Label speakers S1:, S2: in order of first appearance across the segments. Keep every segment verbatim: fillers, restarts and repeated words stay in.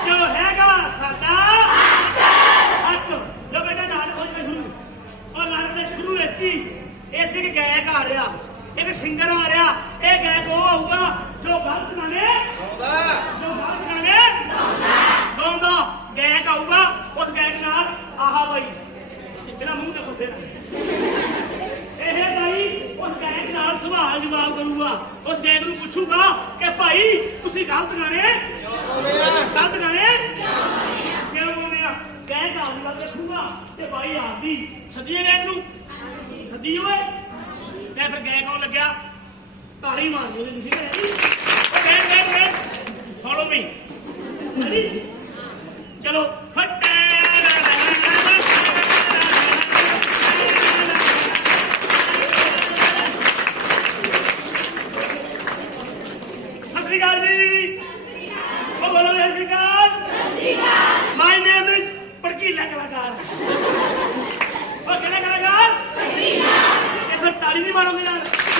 S1: ਜੋ ਹੈਗਾ ਸਾਡਾ ਹੱਕ। ਲੋ ਬੇਟਾ ਨਾਲ ਹੋ ਜਾ ਸ਼ੁਰੂ। ਉਹ ਨਾਲ ਦੇ ਸ਼ੁਰੂ ਵਿੱਚ ਹੀ ਇੱਥੇ ਇੱਕ ਗਾਇਕ ਆ ਰਿਹਾ, ਇੱਕ ਸਿੰਗਰ ਆ ਰਿਹਾ। ਇਹ ਗਾਇਕ ਉਹ ਆਊਗਾ ਜੋ ਗਲਤ ਗਾਣੇ ਗਾਉਂਦਾ, ਜੋ ਗਲਤ ਗਾਣੇ ਗਾਉਂਦਾ ਗਾਇਕ ਆਊਗਾ। ਉਸ ਗਾਇਕ ਨਾਲ ਆਹਾ ਬਾਈ ਇਹਨਾਂ ਮੂੰਹ ਤੇ ਖੁੱਦੇ ਇਹ ਬਾਈ ਉਸ ਗਾਇਕ ਨਾਲ ਸਵਾਲ ਜਵਾਬ ਕਰੂਗਾ। ਉਸ ਗਾਇਕ ਨੂੰ ਪੁੱਛੂਗਾ ਕਿ ਭਾਈ ਤੁਸੀਂ ਗਲਤ ਗਾਣੇ ਗਲਤ ਗਾਣੇ ਕਿਉਂ ਗਾਉਂਦੇ ਆ। ਗਾਇਕ ਆਪਦੀ ਗੱਲ ਰੱਖੂਗਾ ਤੇ ਬਾਈ ਆਪਦੀ। ਸੱਦੀਏ ਗਾਇਕ ਨੂੰ, ਸੱਦੀ ਓਏ। ਮੈਂ ਫਿਰ ਗਾਇਕ ਆਉਣ ਲੱਗਿਆ, ਤਾੜੀ ਮਾਰਦੇ ਨੇ ਤੁਸੀਂ ਗਾਇਕ ਗਾਇਕ ਗਾਇਕ ਫੋਲੋ ਮੀ। ਚਲੋ ਫੱਟੇ My name is Parkila कलाकार। और क्या कलाकार? Parkila। ये फिर ताली नहीं मारोगे यार।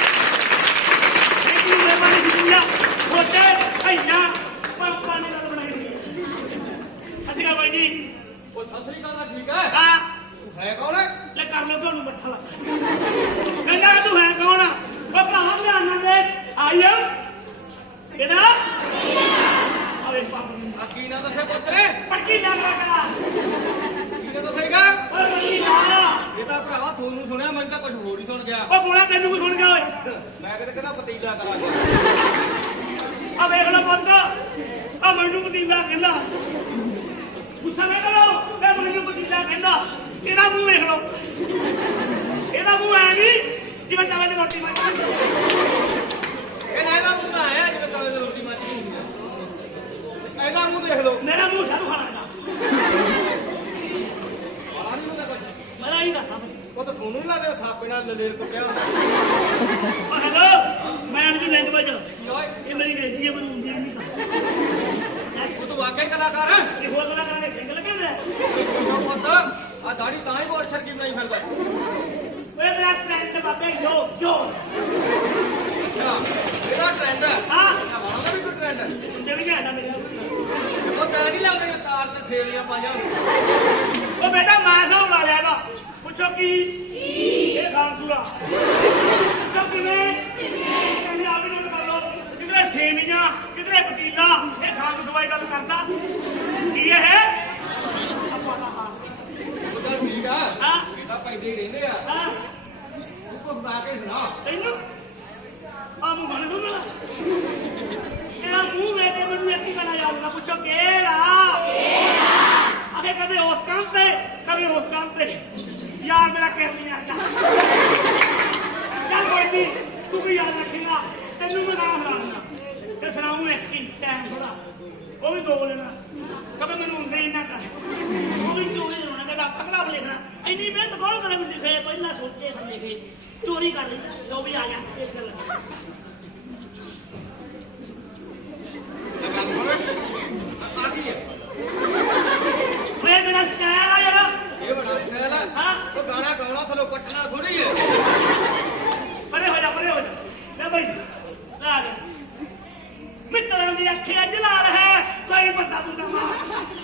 S1: एक ही मेहमानी दुनिया होते हैं ना पापा ने तो बनाई हुई है। अच्छा भाई जी।
S2: वो ससुरी का ना ठीक है।
S1: हाँ।
S2: तू है कौन है?
S1: ले कर लो कौन बैठा लगा। कहना कि तू है कौन? वो कहाँ पे आना है? आयम। किधर? अरे पापा।
S2: अकीना तो से पुत्रे।
S1: Parkila कलाकार।
S2: अकीना तो सही का?
S1: Parkila।
S2: ये तो भरावा थोनू सुनिया, मैं तो कुछ होर ही सुन गया।
S1: ਉਹ ਬੋਲਾ ਤੈਨੂੰ ਕੋਈ ਸੁਣ ਗਿਆ ਓਏ।
S2: मैं कहते कहना पतीला करा।
S1: ਆ ਵੇਖ ਲਓ ਬੰਦ ਆ ਮੈਨੂੰ ਪਤੀਲਾ ਕਹਿੰਦਾ। ਗੁੱਸਾ ਨਾ ਕਰੋ, ਇਹ ਮੈਨੂੰ ਪਤੀਲਾ ਕਹਿੰਦਾ। ਇਹਦਾ ਮੂੰਹ ਵੇਖ ਲਓ, ਇਹਦਾ ਮੂੰਹ ਐ ਨਹੀਂ ਜਿਵੇਂ ਤਵੇ ਤੇ ਰੋਟੀ ਮਾਰੀ।
S2: ਇਹ ਨਾ ਇਹਦਾ ਮੂੰਹ ਤਾਂ ਹੈ ਜਿਵੇਂ ਤਵੇ ਤੇ ਰੋਟੀ ਮਾਚੀ ਹੁੰਦੀ ਹੈ। ਇਹਦਾ ਮੂੰਹ ਦੇਖ ਲਓ।
S1: ਮੇਰਾ ਮੂੰਹ ਸਾਨੂੰ ਖਾ ਲੱਗਦਾ।
S2: ਆਹ ਨਹੀਂ ਹੁੰਦਾ ਕੁਝ।
S1: ਮੈਂ ਹੀ ਦੱਸਦਾ
S2: ਉਹ ਤਾਂ ਤੁਹਾਨੂੰ ਹੀ ਲੱਗਦਾ ਥਾਪੇ ਨਾਲ ਲਲੇਰ ਕੁੱਟਿਆ ਹੁੰਦਾ।
S1: ਉਹ ਹੈਲੋ ਮੈਂ ਅਨੂ ਲੈਂਗੁਏਜ
S2: ਕੀ ਓਏ?
S1: ਇਹ ਮੇਰੀ ਅੰਗਰੇਜ਼ੀ ਹੈ, ਮੈਨੂੰ ਹਿੰਦੀ ਨਹੀਂ
S2: ਉਹ ਤੂੰ ਵਾਕਈ ਕਲਾਕਾਰ ਹੈ?
S1: ਇਹ ਹੋਰ ਗੱਲਾਂ ਕਰਾਂਗੇ ਸਿੰਘ ਲੱਗੇ ਨੇ।
S2: ਉਹ ਪੁੱਤ ਆ ਦਾੜੀ ਤਾਂ ਹੀ ਬਹੁਤ ਸ਼ਰਕੀ ਬਣਾਈ ਫਿਰਦਾ।
S1: ਓਏ ਮੇਰਾ ਟ੍ਰੈਂਡ ਬਾਬੇ ਜੋ ਜੋ
S2: ਅੱਛਾ ਇਹਦਾ ਟ੍ਰੈਂਡ ਹੈ।
S1: ਹਾਂ
S2: ਇਹਨਾਂ ਵਾਲਾਂ ਦਾ ਵੀ ਕੋਈ ਟ੍ਰੈਂਡ ਹੈ?
S1: ਮੁੰਡੇ ਵੀ ਘੈਂਟਾ ਮੇਰੇ
S2: ਉਹ ਤਾਂ ਨਹੀਂ ਲੱਗਦਾ ਕਿ ਤਾਰ ਤੇ ਸੇਵੀਆਂ ਪਾਈਆਂ ਹੁੰਦੀਆਂ।
S1: ਉਹ ਬੇਟਾ ਮੈਂ ਹਿਸਾਬ ਲਾ ਲਿਆਗਾ। ਪੁੱਛੋ ਕੀ ਇਹ ਖਾਨਸੂਰਾ ਪੁੱਛੋ ਕਿਵੇਂ ਕਹਿੰਦੇ ਆਪ ਹੀ ਕਰ ਲਓ। ਕਿਧਰੇ ਸੇਵੀਆਂ ਕਿਧਰੇ ਪਤੀਲਾ। ਇਹ ਖਾਨ ਸਵਾਈ ਗੱਲ ਕਰਦਾ ਕੀ ਇਹ ਆਪਾਂ ਦਾ ਹਾਂ
S2: ਉਹ ਤਾਂ ਠੀਕ ਆ।
S1: ਹਾਂ
S2: ਇਹ ਤਾਂ ਪੈਂਦੇ ਹੀ ਰਹਿੰਦੇ ਆ।
S1: ਹਾਂ
S2: ਤੂੰ ਕੁਝ ਬਣਾ ਕੇ ਸੁਣਾ।
S1: ਤੈਨੂੰ ਆ ਮੂੰਹ ਬਣ ਸੁਣਨਾ ਇਹਦਾ ਮੂੰਹ ਵੇਖ ਕੇ ਮੈਨੂੰ ਇੱਕ ਹੀ ਗਾਣਾ ਯਾਦ ਆਉਂਦਾ। ਪੁੱਛੋ ਕਿਹੜਾ ਅਖੇ ਕਦੇ ਉਸ ਕੰਮ ਤੇ ਕਦੇ ਉਸ ਕੰਮ ਤੇ ਯਾਰ ਮੇਰਾ ਕਹਿ ਨਹੀਂ ਆਉਂਦਾ। ਚੱਲ ਕੋਈ ਨਹੀਂ ਤੂੰ ਵੀ ਯਾਦ ਰੱਖੇਗਾ। ਤੈਨੂੰ ਮੈਂ ਨਾਮ ਸੁਣਾਉਣਾ ਤੇ ਸੁਣਾਉਂ ਇੱਕ ਹੀ ਟਾਈਮ ਥੋੜਾ ਉਹ ਵੀ ਦੋ ਲੈਣਾ। ਕਦੇ ਮੈਨੂੰ ਹੁੰਦੇ ਹੀ ਨਾ ਕਰ ਉਹ ਵੀ ਚੋਰੀ ਲਾਉਣਾ ਕਹਿੰਦਾ ਅਗਲਾ ਵੀ ਲਿਖਣਾ। ਇੰਨੀ ਮਿਹਨਤ ਕੌਣ ਕਰੇ ਮੈਨੂੰ ਲਿਖੇ ਪਹਿਲਾਂ ਸੋਚੇ ਫਿਰ ਲਿਖੇ ਚੋਰੀ ਕਰ ਲਈ। ਲੋ ਵੀ ਆ ਜਾ ਇਸ ਕਰ ਲੱਗੇ
S2: ਆ ਕੀ ਹੈ?
S1: ਓਏ ਮੇਰਾ ਸਟਾਈਲ ਆ ਯਾਰ।
S2: ਇਹ ਬੜਾ ਸਟਾਈਲ ਹੈ।
S1: ਹਾਂ
S2: ਉਹ ਗਾਣਾ ਗਾਉਣਾ ਥੱਲੋਂ ਕੱਟਣਾ ਥੋੜੀ ਹੈ।
S1: ਪਰੇ ਹੋ ਜਾ ਪਰੇ ਹੋ ਜਾ ਲੈ ਬਈ ਆ ਜਾ ਮਿੱਤਰਾਂ ਦੀ ਅੱਖੀਆਂ ਜਲਾ ਰਿਹਾ ਕੋਈ ਬੰਦਾ ਬੁੰਦਾ ਮਾਰ।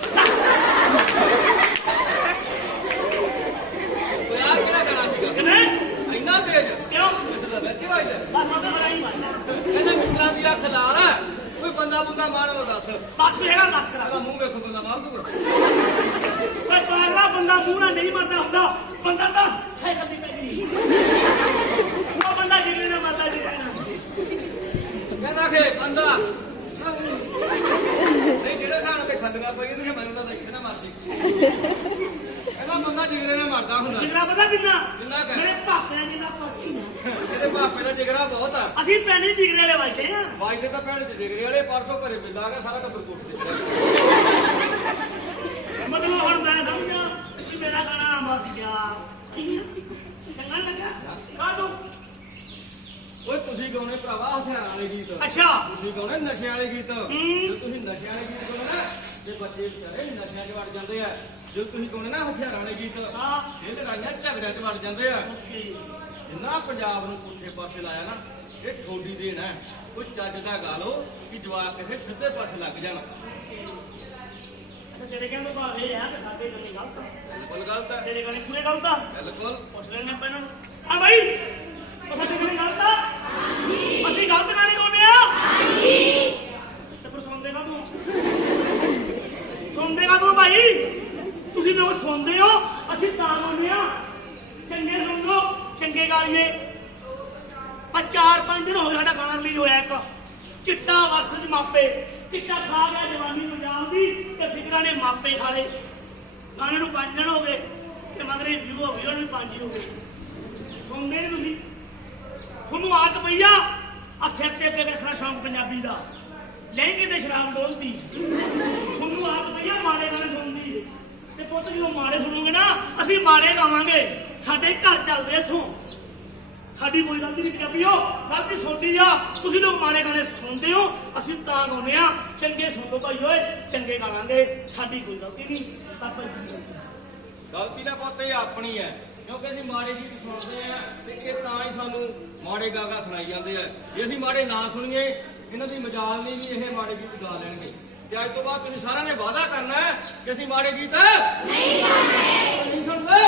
S2: ਓਏ ਆ ਕਿਹੜਾ ਗਾਣਾ ਸੀਗਾ?
S1: ਕਿਵੇਂ
S2: ਇੰਨਾ ਤੇਜ਼
S1: ਕਿਉਂ
S2: ਇਸ ਦਾ ਵਿੱਚ ਵੱਜਦਾ।
S1: ਬਸ ਮੈਂ ਬੜਾਈ ਮਾਰਦਾ।
S2: ਕਹਿੰਦਾ ਮਿੱਤਰਾਂ ਦੀ ਅੱਖ ਲਾਲ ਹੈ। ਕੋਈ ਬੰਦਾ ਬੁੰਦਾ ਮਾਰਨ ਨੂੰ ਦੱਸ।
S1: ਬਸ ਮੇਰਾ ਦੱਸ ਕਰਾ
S2: ਇਹਦਾ ਮੂੰਹ ਵੇਖੋ ਬੰਦਾ ਮਾਰ ਦੂਗਾ।
S1: ਓਏ ਪਾਗਲਾ ਬੰਦਾ ਮੂੰਹ ਨਾਲ ਨਹੀਂ ਮਰਦਾ ਹੁੰਦਾ। ਬੰਦਾ ਤਾਂ ਹੈ ਕਦੀ ਪੈ ਗਈ ਉਹ ਬੰਦਾ ਜਿਵੇਂ ਨਾ ਮਰਦਾ ਜੀ
S2: ਕਹਿੰਦਾ ਕਿ ਬੰਦਾ ਨਹੀਂ ਜਿਹੜੇ ਸਾਨ ਤੇ ਖੱਲੀਆਂ ਪਈਆਂ ਨੇ ਮੈਨੂੰ ਤਾਂ ਇੱਥੇ ਨਾ ਮਾਰਦੀ। ਕਹਿੰਦਾ ਬੰਦਾ ਜਿਗਰੇ ਨਾਲ ਮਰਦਾ ਹੁੰਦਾ।
S1: ਜਿਗਰਾ ਪਤਾ ਕਿੰਨਾ
S2: ਕਿੰਨਾ ਕੁ?
S1: ਮੇਰੇ ਪਾਪਿਆਂ ਜੀ ਦਾ ਪਰਚੀ ਨਾ
S2: ਇਹਦੇ ਭਾਪੇ ਦਾ ਜਿਗਰਾ ਬਹੁਤ ਆ।
S1: ਅਸੀਂ ਪੈਣੀ ਜਿਗਰੇ ਵਾਲੇ ਵੱਜਦੇ ਆ।
S2: ਵਾਜਦੇ ਤਾਂ ਭੈਣ ਚ ਜਿਗਰੇ ਵਾਲੇ ਪਰਸੋਂ ਘਰੇ ਮਿਲਾ ਕੇ ਸਾਰਾ ਟੱਬਰ ਕੋਟ ਤੇ ਚੜਿਆ।
S1: ਮਤਲਬ ਹੁਣ ਮੈਂ ਸਮਝਿਆ ਕਿ ਮੇਰਾ ਗਾਣਾ ਬਸ ਗਿਆ ਚੰਗਾ ਲੱਗਾ ਕਾਹਦੋਂ।
S2: ਓਏ ਤੁਸੀਂ ਗਾਉਣੇ ਭਰਾਵਾ ਹਥਿਆਰਾਂ ਵਾਲੇ ਗੀਤ।
S1: ਅੱਛਾ
S2: ਤੁਸੀਂ ਗਾਉਣੇ ਨਸ਼ਿਆਂ ਵਾਲੇ ਗੀਤ।
S1: ਹੂੰ।
S2: ਜੇ ਤੁਸੀਂ ਨਸ਼ਿਆਂ ਵਾਲੇ ਗੀਤ ਗਾਉਣੇ ਨਾ ਤੇ ਬੱਚੇ ਵਿਚਾਰੇ ਨਸ਼ਿਆਂ 'ਚ ਵੜ ਜਾਂਦੇ ਆ। ਜੇ ਤੁਸੀਂ ਗਾਉਣੇ ਨਾ ਹਥਿਆਰਾਂ ਵਾਲੇ ਗੀਤ
S1: ਹਾਂ
S2: ਇਹ ਲੜਾਈਆਂ ਝਗੜਿਆਂ 'ਚ ਵੜ ਜਾਂਦੇ ਆ।
S1: ਓਕੇ
S2: ਜਿੰਨਾ ਪੰਜਾਬ ਨੂੰ ਪੁੱਠੇ ਪਾਸੇ ਲਾਇਆ ਨਾ ਇਹ ਥੋੜੀ ਦੇਣ ਹੈ। ਕੋਈ ਚੱਜ ਦਾ ਗਾ ਲਓ ਕਿ ਜਵਾਕ ਕਿਸੇ ਸਿੱਧੇ ਪਾਸੇ ਲੱਗ ਜਾਣ।
S1: ਤੇਰੇ ਕਹਿੰਦੇ ਭਾਵ ਇਹ ਆ ਕਿ ਸਾਡੇ ਗਾਣੇ ਗਲਤ ਆ
S2: ਬਿਲਕੁਲ ਗਲਤ ਹੈ
S1: ਤੇਰੇ ਗਾਣੇ ਪੂਰੇ ਗਲਤ ਆ
S2: ਬਿਲਕੁਲ
S1: ਪੁੱਛ ਲੈਣੇ ਆਪਾਂ ਇਹਨਾਂ ਨੂੰ ਹਾਂ ਬਾਈ ਉਹ ਸਾਡੇ ਗਾਣੇ ਗਲਤ ਆ ਅਸੀਂ ਗਲਤ ਗਾਣੇ ਗਾਉਂਦੇ ਆ ਤੇ ਫਿਰ ਸੁਣਦੇ ਕਾ ਤੂੰ ਸੁਣਦੇ ਕਾ ਤੂੰ ਭਾਈ ਤੁਸੀਂ ਲੋਕ ਸੁਣਦੇ ਹੋ ਅਸੀਂ ਤਾਂ ਗਾਉਂਦੇ ਆ ਚੰਗੇ ਸੁਣ ਲਓ ਚੰਗੇ ਗਾਲੀਏ ਆ ਚਾਰ ਪੰਜ ਦਿਨ ਹੋ ਗਏ ਸਾਡਾ ਗਾਣਾ ਰਿਲੀਜ਼ ਹੋਇਆ ਇੱਕ ਚਿੱਟਾ ਵਰਸਸ ਮਾਪੇ ਚਿੱਟਾ ਖਾ ਗਿਆ ਜਵਾਨੀ ਪੰਜਾਬ ਦੀ ਤੇ ਫਿਕਰਾਂ ਨੇ ਮਾਪੇ ਖਾ ਲਏ ਗਾਣੇ ਨੂੰ ਪੰਜ ਦਿਨ ਹੋ ਗਏ ਤੇ ਮਗਰੇ ਵਿਊ ਹੋ ਗਏ ਉਹਨੂੰ ਵੀ ਪੰਜ ਹੀ ਹੋ ਗਏ ਸੁਣਦੇ ਨੀ ਤੁਸੀਂ ਤੁਹਾਨੂੰ ਆਚ ਪਈਆ ਆ ਸਿਰ ਤੇ ਪੇ ਰੱਖਣਾ ਸ਼ੌਂਕ ਪੰਜਾਬੀ ਦਾ ਲਹਿੰਗੇ ਤੇ ਸ਼ਰਾਬ ਡੋਲਦੀ ਤੁਹਾਨੂੰ ਆਚ ਪਈਆ ਮਾੜੇ ਗਾਣੇ ਸੁਣਦੀ ਤੇ ਪੁੱਤ ਜਦੋਂ ਮਾੜੇ ਸੁਣੋਗੇ ਨਾ ਅਸੀਂ ਮਾੜੇ ਗਾਵਾਂਗੇ ਸਾਡੇ ਘਰ ਚੱਲਦੇ ਇੱਥੋਂ ਸਾਡੀ ਕੋਈ ਗਲਤੀ ਨਹੀਂ ਪੰਜਾਬੀਓ ਗਲਤੀ ਛੋਟੀ ਆ ਤੁਸੀਂ ਲੋਕ ਮਾੜੇ ਗਾਣੇ ਸੁਣਦੇ ਹੋ ਅਸੀਂ ਤਾਂ ਗਾਉਂਦੇ ਆ ਚੰਗੇ ਸੁਣ ਲਓ ਭਾਈ ਓਏ ਚੰਗੇ ਗਾਵਾਂਗੇ ਸਾਡੀ ਕੋਈ ਗਲਤੀ ਨਹੀਂ ਪਾਪਾ ਜੀ
S2: ਗਲਤੀ ਦਾ ਪੁੱਤ ਇਹ ਆਪਣੀ ਹੈ ਕਿਉਂਕਿ ਅਸੀਂ ਮਾੜੇ ਗੀਤ ਸੁਣਦੇ ਆ ਤੇ ਇਹ ਤਾਂ ਹੀ ਸਾਨੂੰ ਮਾੜੇ ਗਾਗਾ ਸੁਣਾਈ ਜਾਂਦੇ ਆ ਜੇ ਅਸੀਂ ਮਾੜੇ ਨਾ ਸੁਣੀਏ ਇਹਨਾਂ ਦੀ ਮਜਾਲ ਨਹੀਂ ਵੀ ਇਹ ਮਾੜੇ ਗੀਤ ਗਾ ਲੈਣਗੇ ਤੇ ਅੱਜ ਤੋਂ ਬਾਅਦ ਤੁਸੀਂ ਸਾਰਿਆਂ ਨੇ ਵਾਅਦਾ ਕਰਨਾ ਹੈ ਕਿ ਅਸੀਂ ਮਾੜੇ ਗੀਤ ਨਹੀਂ ਸੁਣਦੇ ਨਹੀਂ ਸੁਣਦੇ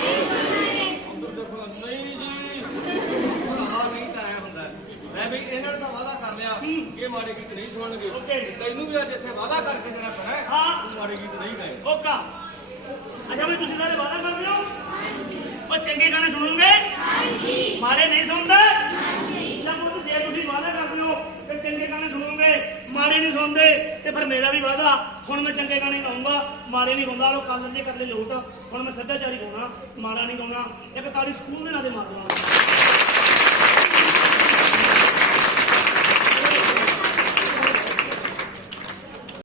S2: ਨਹੀਂ ਜੀ ਭਰਾਵਾ ਨਹੀਂ ਤਾਂ ਐ ਹੁੰਦਾ ਮੈਂ ਵੀ ਇਹਨਾਂ ਨੇ ਤਾਂ ਵਾਅਦਾ ਕਰ ਲਿਆ ਕਿ ਮਾੜੇ ਗੀਤ ਨਹੀਂ ਸੁਣਨਗੇ ਤੈਨੂੰ ਵੀ ਅੱਜ ਇੱਥੇ ਵਾਅਦਾ ਕਰਕੇ ਜਾਣਾ ਪੈਣਾ ਹੈ
S1: ਹਾਂ
S2: ਤੂੰ ਮਾੜੇ ਗੀਤ ਨਹੀਂ ਗਾਏ
S1: ਓਕਾ ਅੱਛਾ ਵੀ ਤੁਸੀਂ ਸਾਰੇ ਵਾਅਦਾ ਕਰਦੇ ਹੋ ਉਹ ਚੰਗੇ ਗਾਣੇ ਸੁਣੋਗੇ ਹਾਂਜੀ ਮਾੜੇ ਨਹੀਂ ਸੁਣਦੇ ਹਾਂਜੀ ਲੱਗੋ ਜੇ ਤੁਸੀਂ ਵਾਅਦਾ ਕਰਦੇ ਹੋ ਤੇ ਚੰਗੇ ਗਾਣੇ ਸੁਣੋਗੇ ਮਾੜੇ ਨਹੀਂ ਸੁਣਦੇ ਤੇ ਫਿਰ ਮੇਰਾ ਵੀ ਵਾਅਦਾ ਹੁਣ ਮੈਂ ਚੰਗੇ ਗਾਣੇ ਗਾਉਂਗਾ ਮਾੜੇ ਨਹੀਂ ਗਾਉਂਦਾ ਲੋ ਕੱਲ ਦੇ ਕਰ ਲੈ ਲੋਟ ਹੁਣ ਮੈਂ ਸੱਭਿਆਚਾਰੀ ਗਾਉਣਾ ਮਾੜਾ ਨਹੀਂ ਗਾਉਣਾ ਇੱਕ ਤਾੜੀ ਸਕੂਲ ਦੇ ਨਾਂ ਤੇ ਮਾਰ ਦਵਾਂਗਾ